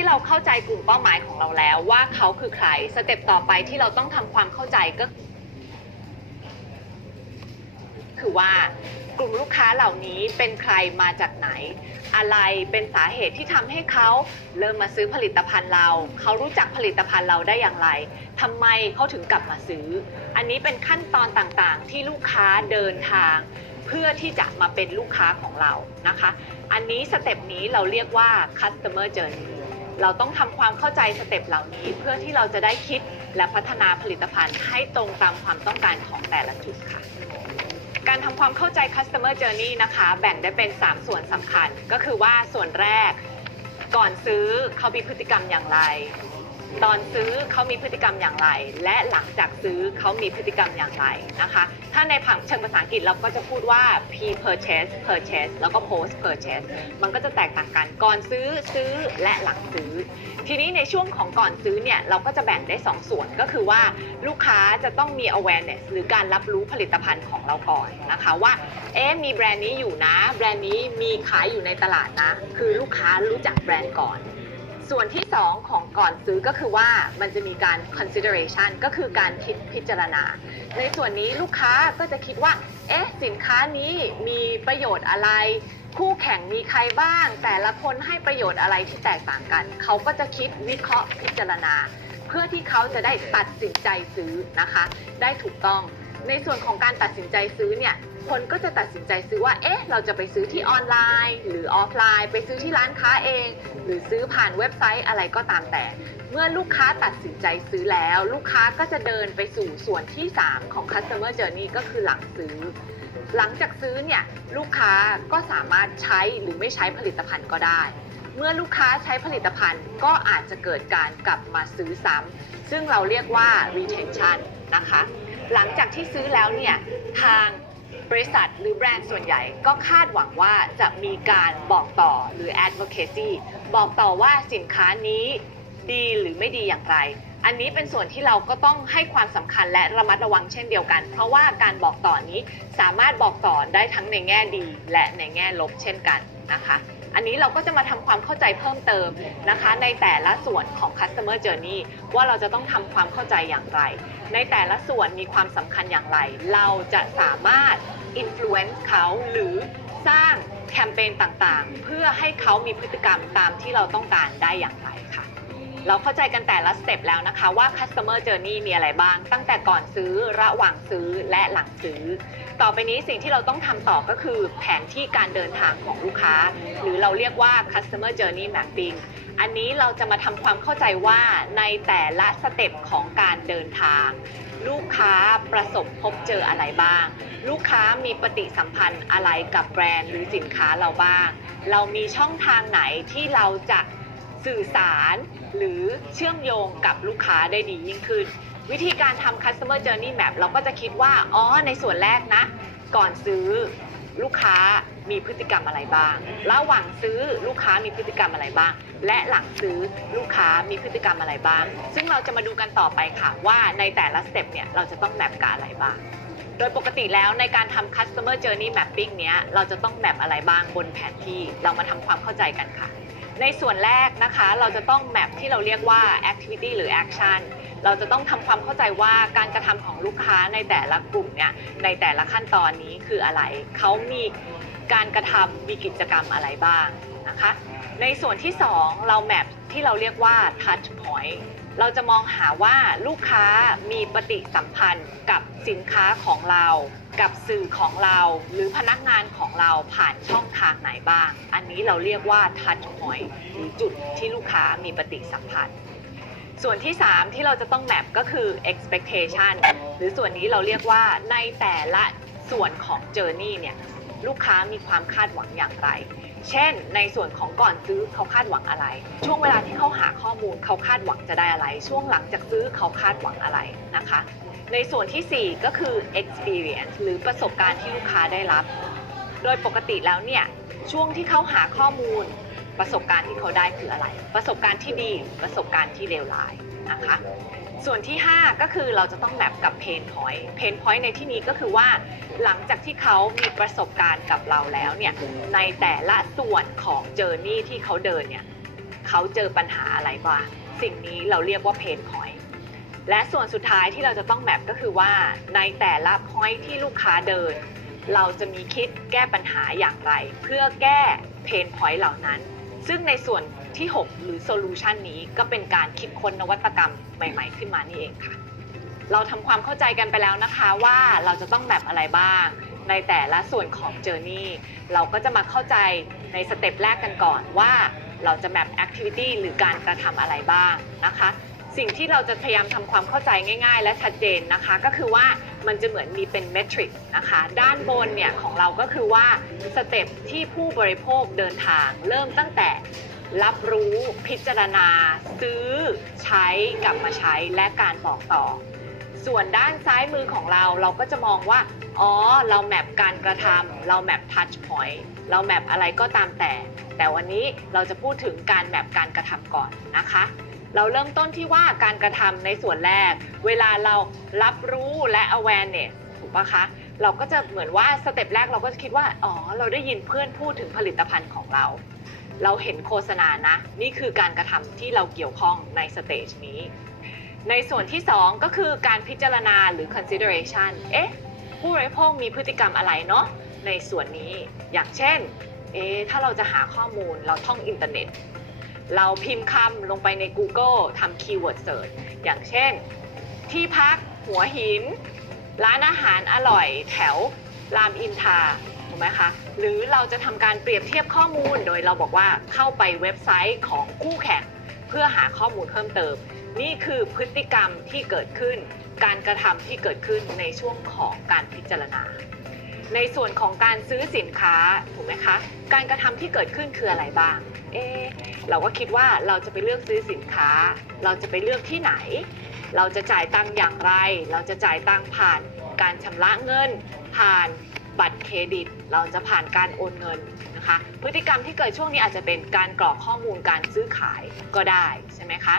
ที่เราเข้าใจกลุ่มเป้าหมายของเราแล้ว ว่าเขาคือใครสเต็ปต่อไปที่เราต้องทำความเข้าใจก็ คือว่ากลุ่มลูกค้าเหล่านี้เป็นใครมาจากไหน อะไรเป็นสาเหตุที่ทำให้เขาเริ่มมาซื้อผลิตภัณฑ์เรา เขารู้จักผลิตภัณฑ์เราได้อย่างไรทำไมเขาถึงกลับมาซื้อ อันนี้เป็นขั้นตอนต่างๆ ที่ลูกค้าเดินทาง เพื่อที่จะมาเป็นลูกค้าของเรานะคะ อันนี้สเต็ปนี้เราเรียกว่า customer journey เราต้องทำความเข้าใจสเต็ปเหล่านี้ เพื่อที่เราจะได้คิดและพัฒนาผลิตภัณฑ์ให้ตรงตามความต้องการของแต่ละจุดค่ะ การทำความเข้าใจ customer journey นะคะ แบ่งได้เป็น 3 ส่วนสำคัญ ก็คือว่าส่วนแรกก่อนซื้อเขามีพฤติกรรมอย่างไร ตอนซื้อเขามีพฤติกรรมอย่างไร และหลังจากซื้อเขามีพฤติกรรมอย่างไรนะคะ ถ้าในผังเชิงภาษาอังกฤษเราก็จะพูดว่า pre purchase purchase แล้วก็ post purchase มันก็จะแตกต่างกันก่อนซื้อซื้อและหลังซื้อ ทีนี้ในช่วงของก่อนซื้อเนี่ยเราก็จะแบ่งได้ 2 ส่วนก็คือว่าลูกค้าจะต้องมี awareness หรือการรับรู้ผลิตภัณฑ์ของเราก่อนนะคะว่าเอ๊ะมีแบรนด์นี้อยู่นะ แบรนด์นี้มีขายอยู่ในตลาดนะ คือลูกค้ารู้จักแบรนด์ก่อน ส่วนที่ 2 ของก่อนซื้อก็คือว่ามันจะมีการ consideration ก็คือการคิดพิจารณา ในส่วนนี้ลูกค้าก็จะคิดว่า เอ๊ะ สินค้านี้มีประโยชน์อะไร คู่แข่งมีใครบ้าง แต่ละคนให้ประโยชน์อะไรที่แตกต่างกัน เขาก็จะคิดวิเคราะห์พิจารณา เพื่อที่เขาจะได้ตัดสินใจซื้อนะคะ ได้ถูกต้อง ในส่วนของการตัดสินใจซื้อเนี่ย คนก็จะตัดสินใจซื้อว่า เอ๊ะ เราจะไปซื้อที่ออนไลน์ หรือออฟไลน์ ไปซื้อที่ร้านค้าเอง หรือซื้อผ่านเว็บไซต์อะไรก็ตามแต่ เมื่อลูกค้าตัดสินใจซื้อแล้ว ลูกค้าก็จะเดินไปสู่ส่วนที่ 3 ของ customer journey ก็คือหลังซื้อ หลังจากซื้อเนี่ย ลูกค้าก็สามารถใช้หรือไม่ใช้ผลิตภัณฑ์ก็ได้ เมื่อลูกค้าใช้ผลิตภัณฑ์ก็อาจจะเกิดการกลับมาซื้อซ้ำซึ่งเราเรียกว่า retention นะคะ หลังจากที่ซื้อแล้วเนี่ยทางบริษัทหรือแบรนด์ส่วนใหญ่ก็คาดหวังว่าจะมีการบอกต่อหรือ advocacy บอกต่อว่าสินค้านี้ดีหรือไม่ดีอย่างไร อันนี้เป็นส่วนที่เราก็ต้องให้ความสำคัญและระมัดระวังเช่นเดียวกัน เพราะว่าการบอกต่อนี้สามารถบอกต่อได้ทั้งในแง่ดีและในแง่ลบเช่นกันนะคะ อันนี้เราก็จะมาทำความเข้าใจเพิ่มเติมนะคะ ในแต่ละส่วนของ customer journey ว่าเราจะต้องทำความเข้าใจอย่างไร ในแต่ละส่วนมีความสำคัญอย่างไร เราจะสามารถ influence เขาหรือสร้างแคมเปญต่างๆ เพื่อให้เขามีพฤติกรรมตามที่เราต้องการได้อย่างไร เราเข้าใจกันแต่ละสเต็ปแล้วนะคะว่า customer journey มีอะไรบ้าง ตั้งแต่ก่อนซื้อระหว่างซื้อและหลังซื้อ ต่อไปนี้สิ่งที่เราต้องทำต่อก็คือแผนที่การเดินทางของลูกค้า หรือเราเรียกว่า customer journey mapping อันนี้เราจะมาทำความเข้าใจว่าในแต่ละสเต็ปของการเดินทาง ลูกค้าประสบพบเจออะไรบ้าง ลูกค้ามีปฏิสัมพันธ์อะไรกับแบรนด์หรือสินค้าเราบ้าง เรามีช่องทางไหนที่เราจะสื่อสาร หรือเชื่อมโยงกับลูกค้าได้ดียิ่งขึ้น วิธีการทำ customer journey map เราก็จะคิดว่า อ๋อ ในส่วนแรกนะ ก่อนซื้อลูกค้ามีพฤติกรรมอะไรบ้าง ระหว่างซื้อลูกค้ามีพฤติกรรมอะไรบ้าง และหลังซื้อลูกค้ามีพฤติกรรมอะไรบ้าง ซึ่งเราจะมาดูกันต่อไปค่ะว่าในแต่ละสเต็ปเนี่ยเราจะต้องแมปกับอะไรบ้าง โดยปกติแล้วในการทำ customer journey mapping เนี้ยเราจะต้องแมปอะไรบ้างบนแผนที่เรามาทำความเข้าใจกันค่ะ ในส่วนแรกนะคะ เราจะต้องแมปที่เราเรียกว่า activity หรือ action เราจะต้องทำความเข้าใจว่าการกระทำของลูกค้าในแต่ละกลุ่มเนี่ยในแต่ละขั้นตอนนี้คืออะไร เขามีการกระทำมีกิจกรรมอะไรบ้างนะคะ ในส่วนที่ 2 เราแมปที่เราเรียกว่า touch point เราจะมองหาว่าลูกค้ามีปฏิสัมพันธ์กับสินค้าของเรา กับสื่อของเราหรือพนักงานของเราผ่านช่องทางไหนบ้าง อันนี้เราเรียกว่า touch point หรือจุดที่ลูกค้ามีปฏิสัมพันธ์ ส่วนที่ 3 ที่เราจะต้องแมปก็คือ expectation หรือส่วนนี้เราเรียกว่าในแต่ละส่วนของ journey เนี่ยลูกค้ามีความคาดหวังอย่างไร เช่น ในส่วนของก่อนซื้อเขาคาดหวังอะไร ช่วงเวลาที่เขาหาข้อมูลเขาคาดหวังจะได้อะไร ช่วงหลังจากซื้อเขาคาดหวังอะไรนะคะ ในส่วนทีสี่ 4 ก็คือ experience หรือประสบการณ์ที่ลูกค้าได้รับ โดยปกติแล้วเนี่ยช่วงที่เขาหาข้อมูล ประสบการณ์ที่เขาได้คืออะไร ประสบการณ์ที่ดีประสบการณ์ที่เลวร้าย นะคะ ส่วนที่ 5 ก็คือเราจะต้องแมปกับ pain point pain point ในที่นี้ก็คือว่า หลังจากที่เขามีประสบการณ์กับเราแล้วเนี่ยในแต่ละส่วนของ journey ที่เขาเดินเนี่ยเขาเจอปัญหาอะไรบ้างสิ่งนี้เราเรียกว่า pain point และส่วนสุดท้ายที่เราจะต้องแมปก็คือว่าในแต่ละ point ที่ลูกค้าเดิน เราจะมีคิดแก้ปัญหาอย่างไร เพื่อแก้ pain point เหล่านั้น ซึ่งในส่วนที่ 6 หรือ solution นี้ก็เป็นการคิดค้นนวัตกรรมใหม่ ๆ ขึ้นมานี่เองค่ะ เราทำความเข้าใจกันไปแล้วนะคะว่าเราจะต้องแมปอะไรบ้าง ในแต่ละส่วนของ Journey เราก็จะมาเข้าใจในสเต็ปแรกกันก่อนว่าเราจะแมป Activity หรือการกระทำอะไรบ้างนะคะ สิ่งที่เราจะพยายามทำความเข้าใจง่าย ๆ และชัดเจนนะคะ ก็คือว่า มันจะเหมือนมีเป็นเมทริกนะคะ ด้านบนเนี่ยของเราก็คือว่าสเต็ปที่ผู้บริโภคเดินทาง เริ่มตั้งแต่รับรู้พิจารณา ซื้อใช้กลับมาใช้และการบอกต่อ ส่วนด้านซ้ายมือของเราเราก็จะมองว่าอ๋อ เราแมปการกระทำเราแมปทัชพอยต์เราแมปอะไรก็ตามแต่ แต่วันนี้เราจะพูดถึงการแมปการกระทำก่อนนะคะ เราเริ่มต้นที่ว่าการกระทำในส่วนแรก เวลาเรารับรู้และ awareness ถูกปะคะ เราก็จะเหมือนว่าสเต็ปแรกเราก็จะคิดว่า อ๋อ เราได้ยินเพื่อนพูดถึงผลิตภัณฑ์ของเรา เราเห็นโฆษณานะ นี่คือการกระทำที่เราเกี่ยวข้องในสเตจนี้ ในส่วนที่ 2 ก็คือการพิจารณาหรือ consideration เอ๊ะ ผู้บริโภคมีพฤติกรรมอะไรเนาะในส่วนนี้ อย่างเช่น เอ๊ะ ถ้าเราจะหาข้อมูลเราท่องอินเทอร์เน็ต เราพิมพ์คำลงไปใน Google ทำ Keyword Search อย่างเช่น ที่พักหัวหิน ร้านอาหารอร่อยแถวรามอินทราถูกไหมคะ หรือเราจะทำการเปรียบเทียบข้อมูลโดยเราบอกว่าเข้าไปเว็บไซต์ของคู่แข่งเพื่อหาข้อมูลเพิ่มเติม นี่คือพฤติกรรมที่เกิดขึ้น การกระทำที่เกิดขึ้นในช่วงของการพิจารณา ในส่วนของการซื้อสินค้าถูกไหมคะการกระทำที่เกิดขึ้นคืออะไรบ้าง เอ๊เราก็คิดว่าเราจะไปเลือกซื้อสินค้า เราจะไปเลือกที่ไหน เราจะจ่ายตังค์อย่างไร เราจะจ่ายตังค์ผ่านการชำระเงิน ผ่านบัตรเครดิต เราจะผ่านการโอนเงินนะคะ พฤติกรรมที่เกิดช่วงนี้อาจจะเป็นการกรอกข้อมูลการซื้อขายก็ได้ใช่ไหมคะ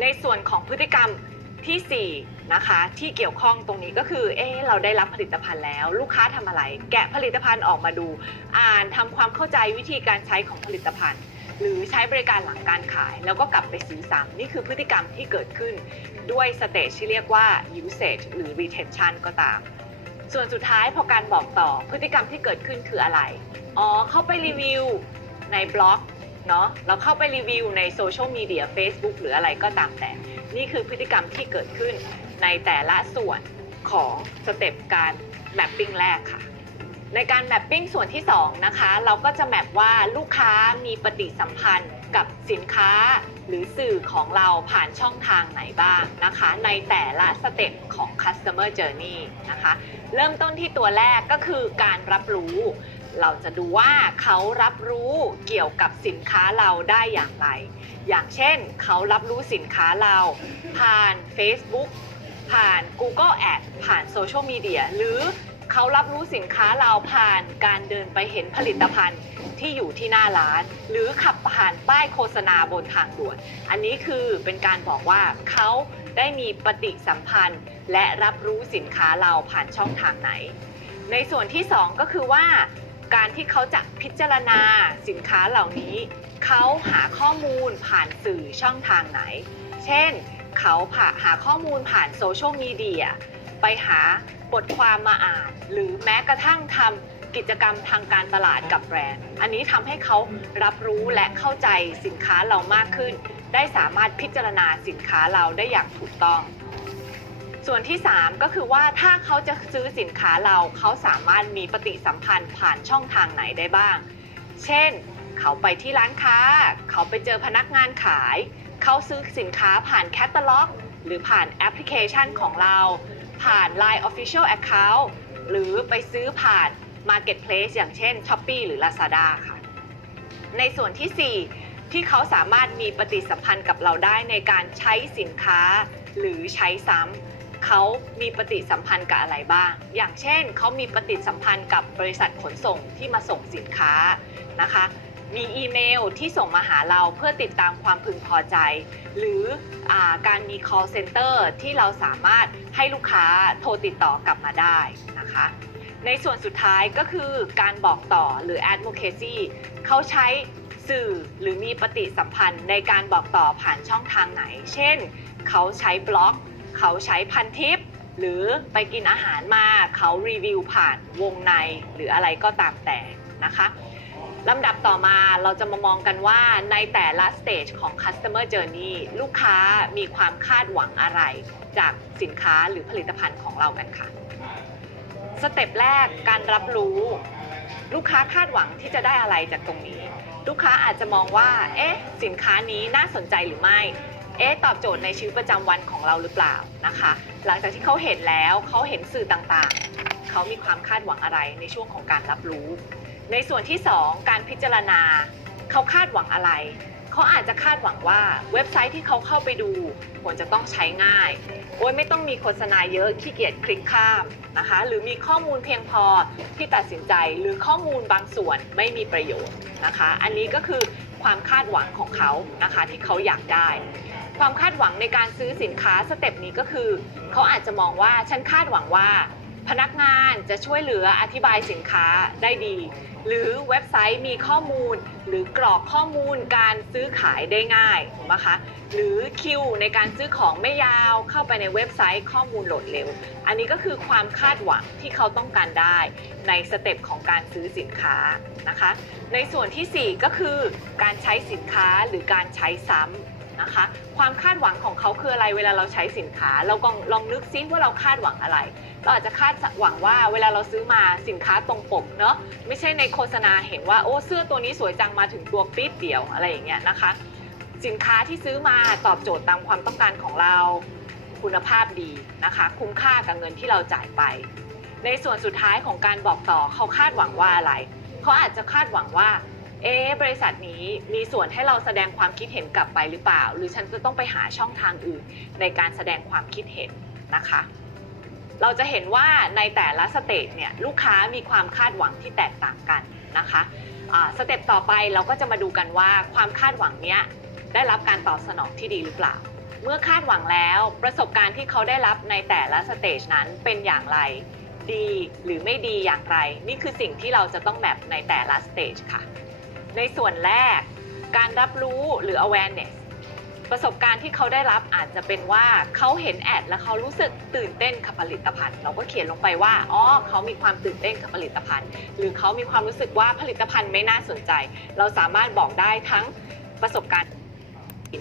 ในส่วนของพฤติกรรม ทีสี่ 4 นะคะ ที่เกี่ยวข้องตรงนี้ก็คือ เอ๊เราได้รับผลิตภัณฑ์แล้ว ลูกค้าทำอะไร แกะผลิตภัณฑ์ออกมาดู อ่านทำความเข้าใจวิธีการใช้ของผลิตภัณฑ์ หรือใช้บริการหลังการขาย แล้วก็กลับไปซื้อซ้ำนี่คือพฤติกรรมที่เกิดขึ้นด้วยสเตจที่เรียกว่า usage หรือ retention ก็ตาม ส่วนสุดท้ายพอการบอกต่อพฤติกรรมที่เกิดขึ้นคืออะไร อ๋อ เข้าไปรีวิวในบล็อกเนาะเราเข้าไปรีวิวในโซเชียลมีเดีย Facebook หรืออะไรก็ตามแต่ นี่คือพฤติกรรมที่เกิดขึ้นในแต่ละส่วนของสเต็ปการแมปปิ้งแรกค่ะ ในการแมปปิ้งส่วนที่2นะคะเราก็จะแมปว่าลูกค้ามีปฏิสัมพันธ์กับสินค้าหรือสื่อของเราผ่านช่องทางไหนบ้างนะคะ ในแต่ละสเต็ปของ customer journey นะคะ เริ่มต้นที่ตัวแรกก็คือการรับรู้ เราจะดูว่าเขารับรู้เกี่ยวกับสินค้าเราได้อย่างไร อย่างเช่นเขารับรู้สินค้าเรา ผ่าน Facebook ผ่าน Google Ad ผ่านโซเชียลมีเดียหรือเขารับรู้สินค้าเราผ่านการเดินไปเห็นผลิตภัณฑ์ที่อยู่ที่หน้าร้าน หรือขับผ่านป้ายโฆษณาบนทางด่วน อันนี้คือเป็นการบอกว่าเขาได้มีปฏิสัมพันธ์ และรับรู้สินค้าเราผ่านช่องทางไหน ในส่วนที่ 2 ก็คือว่า การที่เขาจะพิจารณาสินค้าเหล่านี้ เขาหาข้อมูลผ่านสื่อช่องทางไหน เช่น เขาผ่าหาข้อมูลผ่านโซเชียลมีเดียไปหาบทความมาอ่าน หรือแม้กระทั่งทำกิจกรรมทางการตลาดกับแบรนด์ อันนี้ทำให้เขารับรู้และเข้าใจสินค้าเรามากขึ้น ได้สามารถพิจารณาสินค้าเราได้อย่างถูกต้อง ส่วนที่ 3 ก็คือว่าถ้าเขาจะซื้อสินค้าเราเขาสามารถมีปฏิสัมพันธ์ผ่านช่องทางไหนได้บ้าง เช่น เขาไปที่ร้านค้า เขาไปเจอพนักงานขาย เขาซื้อสินค้าผ่านแคตตาล็อก หรือผ่านแอปพลิเคชันของเรา ผ่าน Line Official Account หรือไปซื้อผ่าน Marketplace อย่างเช่น Shopee หรือ Lazada ค่ะ ในส่วนทีสี่ 4 ที่เขาสามารถมีปฏิสัมพันธ์กับเราได้ในการใช้สินค้าหรือใช้ซ้ำ เขามีปฏิสัมพันธ์กับอะไรบ้าง อย่างเช่นเขามีปฏิสัมพันธ์กับบริษัทขนส่งที่มาส่งสินค้านะคะ มีอีเมลที่ส่งมาหาเราเพื่อติดตามความพึงพอใจ หรืออการมี call center ที่เราสามารถให้ลูกค้าโทรติดต่อกลับมาได้นะคะ ในส่วนสุดท้ายก็คือการบอกต่อหรือ advocacy เขาใช้สื่อหรือมีปฏิสัมพันธ์ในการบอกต่อผ่านช่องทางไหน เช่น เขาใช้บล็อก เขาใช้พันทิปหรือไปกินอาหารมาเขารีวิวผ่านวงในหรืออะไรก็ตามแต่นะคะลำดับต่อมาเราจะมามองกันว่าในแต่ละสเตจของ customer journey ลูกค้ามีความคาดหวังอะไร จากสินค้าหรือผลิตภัณฑ์ของเรากันค่ะ สเต็ปแรกการรับรู้ ลูกค้าคาดหวังที่จะได้อะไรจากตรงนี้ ลูกค้าอาจจะมองว่า เอ๊ะ สินค้านี้น่าสนใจหรือไม่ อ๊ะตอบโจทย์ในชีวิตประจำวันของเราหรือเปล่านะคะ หลังจากที่เขาเห็นแล้วเขาเห็นสื่อต่างๆ เขามีความคาดหวังอะไรในช่วงของการรับรู้ ในส่วนที่ 2 การพิจารณา เขาคาดหวังอะไร เขาอาจจะคาดหวังว่าเว็บไซต์ที่เขาเข้าไปดูควรจะต้องใช้ง่าย โอ้ยไม่ต้องมีโฆษณาเยอะขี้เกียจคลิกข้ามนะคะ หรือมีข้อมูลเพียงพอที่ตัดสินใจหรือข้อมูลบางส่วนไม่มีประโยชน์นะคะ อันนี้ก็คือความคาดหวังของเขานะคะที่เขาอยากได้ ความคาดหวังในการซื้อสินค้าสเต็ปนี้ก็คือ เขาอาจจะมองว่าฉันคาดหวังว่า พนักงานจะช่วยเหลืออธิบายสินค้าได้ดี หรือเว็บไซต์มีข้อมูล หรือกรอกข้อมูลการซื้อขายได้ง่ายถูกไหมคะหรือคิวในการซื้อของไม่ยาวเข้าไปในเว็บไซต์ข้อมูลโหลดเร็ว อันนี้ก็คือความคาดหวังที่เขาต้องการได้ในสเต็ปของการซื้อสินค้านะคะ ในส่วนทีสี่4 ก็คือการใช้สินค้าหรือการใช้ซ้ำ นะคะ ความคาดหวังของเขาคืออะไร เวลาเราใช้สินค้า เราลองลองนึกซิว่าเราคาดหวังอะไร เราอาจจะคาดหวังว่าเวลาเราซื้อมาสินค้าตรงปกเนาะไม่ใช่ในโฆษณาเห็นว่าโอ้เสื้อตัวนี้สวยจังมาถึงตัวปี๊ดเดียวอะไรอย่างเงี้ยนะคะ สินค้าที่ซื้อมาตอบโจทย์ตามความต้องการของเราคุณภาพดีนะคะ คุ้มค่ากับเงินที่เราจ่ายไป ในส่วนสุดท้ายของการบอกต่อเขาคาดหวังว่าอะไร เขาอาจจะคาดหวังว่า เอ๊บริษัทนี้มีส่วนให้เราแสดงความคิดเห็นกลับไปหรือเปล่า หรือฉันจะต้องไปหาช่องทางอื่นในการแสดงความคิดเห็นนะคะ เราจะเห็นว่าในแต่ละสเตจเนี่ยลูกค้ามีความคาดหวังที่แตกต่างกันนะคะสเต็ปต่อไปเราก็จะมาดูกันว่าความคาดหวังเนี้ยได้รับการตอบสนองที่ดีหรือเปล่า เมื่อคาดหวังแล้วประสบการณ์ที่เขาได้รับในแต่ละสเตจนั้นเป็นอย่างไร ดีหรือไม่ดีอย่างไร นี่คือสิ่งที่เราจะต้องแมปในแต่ละสเตจค่ะ ในส่วนแรก การรับรู้หรือ awareness ประสบการณ์ที่เขาได้รับอาจจะเป็นว่าเขาเห็นแอดแล้วเขารู้สึกตื่นเต้นกับผลิตภัณฑ์ เราก็เขียนลงไปว่าอ๋อเขามีความตื่นเต้นกับผลิตภัณฑ์ หรือเขามีความรู้สึกว่าผลิตภัณฑ์ไม่น่าสนใจ เราสามารถบอกได้ทั้งประสบการณ์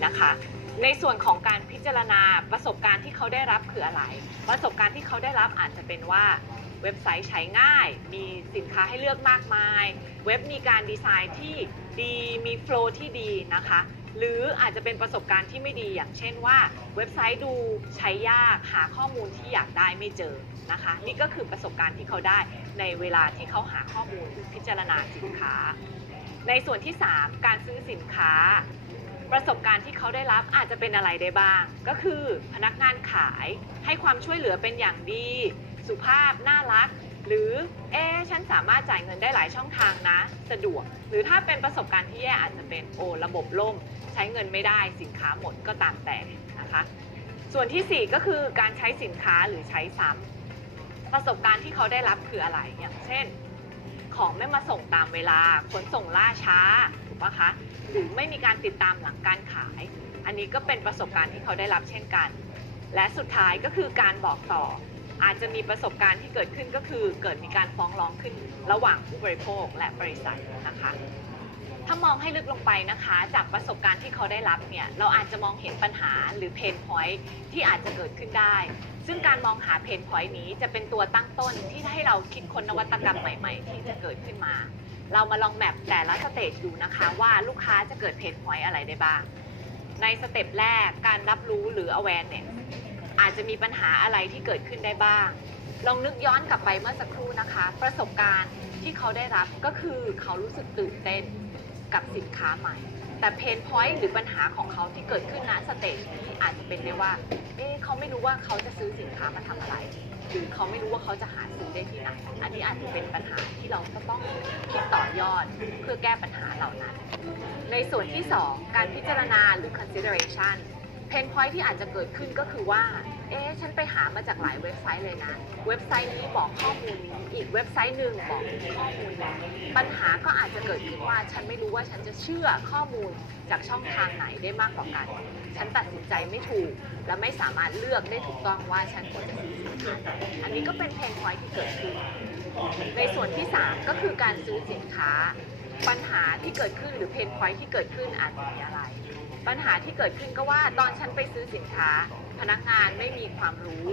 นะคะในส่วนของการพิจารณาประสบการณ์ที่เขาได้รับคืออะไร ประสบการณ์ที่เขาได้รับอาจจะเป็นว่า เว็บไซต์ใช้ง่าย มีสินค้าให้เลือกมากมาย เว็บมีการดีไซน์ที่ดีมีโฟล์ที่ดีนะคะหรืออาจจะเป็นประสบการณ์ที่ไม่ดีอย่างเช่นว่า เว็บไซต์ดูใช้ยากหาข้อมูลที่อยากได้ไม่เจอนะคะ นี่ก็คือประสบการณ์ที่เขาได้ในเวลาที่เขาหาข้อมูลหรือพิจารณาสินค้า ในส่วนที่ 3 การซื้อสินค้า ประสบการณ์ที่เขาได้รับอาจจะเป็นอะไรได้บ้าง ก็คือพนักงานขายให้ความช่วยเหลือเป็นอย่างดี สุภาพน่ารัก หรือเอ๊ฉันสามารถจ่ายเงินได้หลายช่องทางนะ สะดวก หรือถ้าเป็นประสบการณ์ที่แย่อาจจะเป็นโอระบบล่ม ใช้เงินไม่ได้สินค้าหมดก็ตามแต่นะคะส่วนทีสี่ 4 ก็คือการใช้สินค้าหรือใช้ซ้ำประสบการณ์ที่เขาได้รับคืออะไรอย่างเช่น ของไม่มาส่งตามเวลาขนส่งล่าช้าถูกปะคะหรือไม่มีการติดตามหลังการขาย อันนี้ก็เป็นประสบการณ์ที่เขาได้รับเช่นกัน และสุดท้ายก็คือการบอกต่อ อาจจะมีประสบการณ์ที่เกิดขึ้นก็คือเกิดมีการฟ้องร้องขึ้นระหว่างผู้บริโภคและบริษัทนะคะ ถ้ามองให้ลึกลงไปนะคะ จากประสบการณ์ที่เขาได้รับเนี่ยเราอาจจะมองเห็นปัญหาหรือเพนพอยที่อาจจะเกิดขึ้นได้ ซึ่งการมองหาเพนพอยนี้จะเป็นตัวตั้งต้นที่ให้เราคิดค้นนวัตกรรมใหม่ ๆ ที่จะเกิดขึ้นมา เรามาลองแมปแต่ละสเตจดูนะคะ ว่าลูกค้าจะเกิดเพนพอยอะไรได้บ้างในสเต็ปแรกการรับรู้หรือ awareness อาจจะมีปัญหาอะไรที่เกิดขึ้นได้บ้าง ลองนึกย้อนกลับไปเมื่อสักครู่นะคะ ประสบการณ์ที่เขาได้รับก็คือเขารู้สึกตื่นเต้นกับสินค้าใหม่ แต่เพนพอยต์หรือปัญหาของเขาที่เกิดขึ้นณสเตจนี้อาจจะเป็นได้ว่า เอ๊ะเขาไม่รู้ว่าเขาจะซื้อสินค้ามาทำอะไร หรือเขาไม่รู้ว่าเขาจะหาซื้อได้ที่ไหน อันนี้อาจจะเป็นปัญหาที่เราก็ต้องคิดต่อยอดเพื่อแก้ปัญหาเหล่านั้น ในส่วนที่ 2 การพิจารณาหรือ consideration เพนพอยที่อาจจะเกิดขึ้นก็คือว่า เอ๊ะ ฉันไปหามาจากหลายเว็บไซต์เลยนะ เว็บไซต์นี้บอกข้อมูลนี้ อีกเว็บไซต์หนึ่งบอกข้อมูลนี้ปัญหาก็อาจจะเกิดขึ้นว่า ฉันไม่รู้ว่าฉันจะเชื่อข้อมูลจากช่องทางไหนได้มากกว่ากัน ฉันตัดสินใจไม่ถูก และไม่สามารถเลือกได้ถูกต้องว่าฉันควรจะซื้อสินค้าอันนี้ก็เป็นเพนพอยที่เกิดขึ้น ในส่วนที่ 3 ก็คือการซื้อสินค้า ปัญหาที่เกิดขึ้นหรือเพนพอยที่เกิดขึ้นอาจจะมีอะไร ปัญหาที่เกิดขึ้นก็ว่าตอนฉันไปซื้อสินค้า พนักงานไม่มีความรู้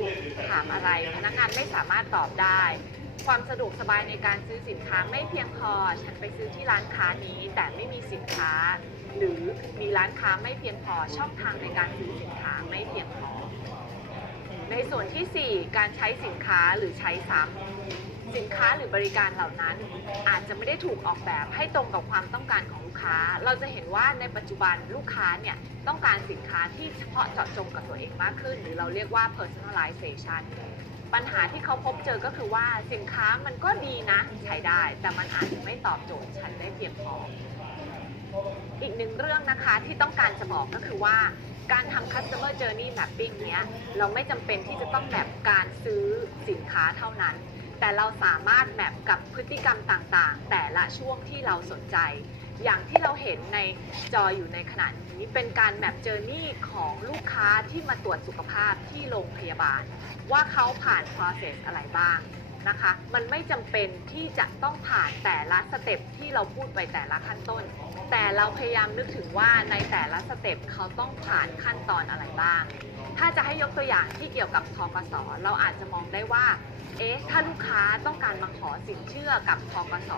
ถามอะไร พนักงานไม่สามารถตอบได้ ความสะดวกสบายในการซื้อสินค้าไม่เพียงพอ ฉันไปซื้อที่ร้านค้านี้ แต่ไม่มีสินค้า หรือมีร้านค้าไม่เพียงพอช่องทางในการซื้อสินค้าไม่เพียงพอในส่วนทีสี่4 การใช้สินค้าหรือใช้ซ้ำ สินค้าหรือบริการเหล่านั้น อาจจะไม่ได้ถูกออกแบบให้ตรงกับความต้องการของลูกค้า เราจะเห็นว่าในปัจจุบันลูกค้าเนี่ยต้องการสินค้าที่เฉพาะเจาะจงกับตัวเองมากขึ้น หรือเราเรียกว่า personalization ปัญหาที่เขาพบเจอก็คือว่าสินค้ามันก็ดีนะใช้ได้ แต่มันอาจจะไม่ตอบโจทย์ฉันได้เพียงพออีกหนึ่งเรื่องนะคะที่ต้องการจะบอกก็คือว่าการทำ customer journey mapping เนี้ยเราไม่จำเป็นที่จะต้องแมปการซื้อสินค้าเท่านั้น แต่เราสามารถแมปกับพฤติกรรมต่างๆ แต่ละช่วงที่เราสนใจ อย่างที่เราเห็นในจออยู่ในขณะนี้เป็นการแมปเจอร์นี่ของลูกค้าที่มาตรวจสุขภาพที่โรงพยาบาล ว่าเขาผ่าน process อะไรบ้าง นะคะ มันไม่จำเป็นที่จะต้องผ่านแต่ละสเต็ปที่เราพูดไปแต่ละขั้นต้น แต่เราพยายามนึกถึงว่าในแต่ละสเต็ปเขาต้องผ่านขั้นตอนอะไรบ้าง ถ้าจะให้ยกตัวอย่างที่เกี่ยวกับทกสเราอาจจะมองได้ว่า เอ๊ะ ถ้าลูกค้าต้องการมาขอสินเชื่อกับทกส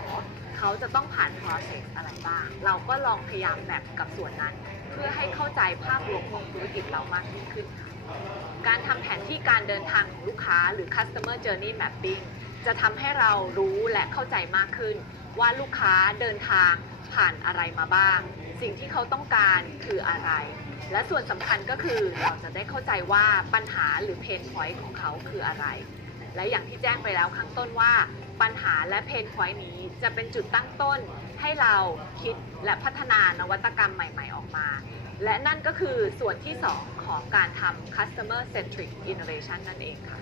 เขาจะต้องผ่าน process อะไรบ้าง เราก็ลองพยายามแบบกับส่วนนั้น เพื่อให้เข้าใจภาพรวมของธุรกิจเรามากยิ่งขึ้นค่ะ การทำแผนที่การเดินทางของลูกค้าหรือ customer journey mapping จะทำให้เรารู้และเข้าใจมากขึ้น ว่าลูกค้าเดินทางผ่านอะไรมาบ้าง สิ่งที่เขาต้องการคืออะไร และส่วนสำคัญก็คือเราจะได้เข้าใจว่าปัญหาหรือเพนพอยต์ของเขาคืออะไร และอย่างที่แจ้งไปแล้วข้างต้นว่า ปัญหาและเพนพอยต์นี้จะเป็นจุดตั้งต้น ให้เราคิดและพัฒนานวัตกรรมใหม่ ๆ ออกมา และนั่นก็คือส่วนที่ 2 ของการทำ customer centric innovation นั่นเองค่ะ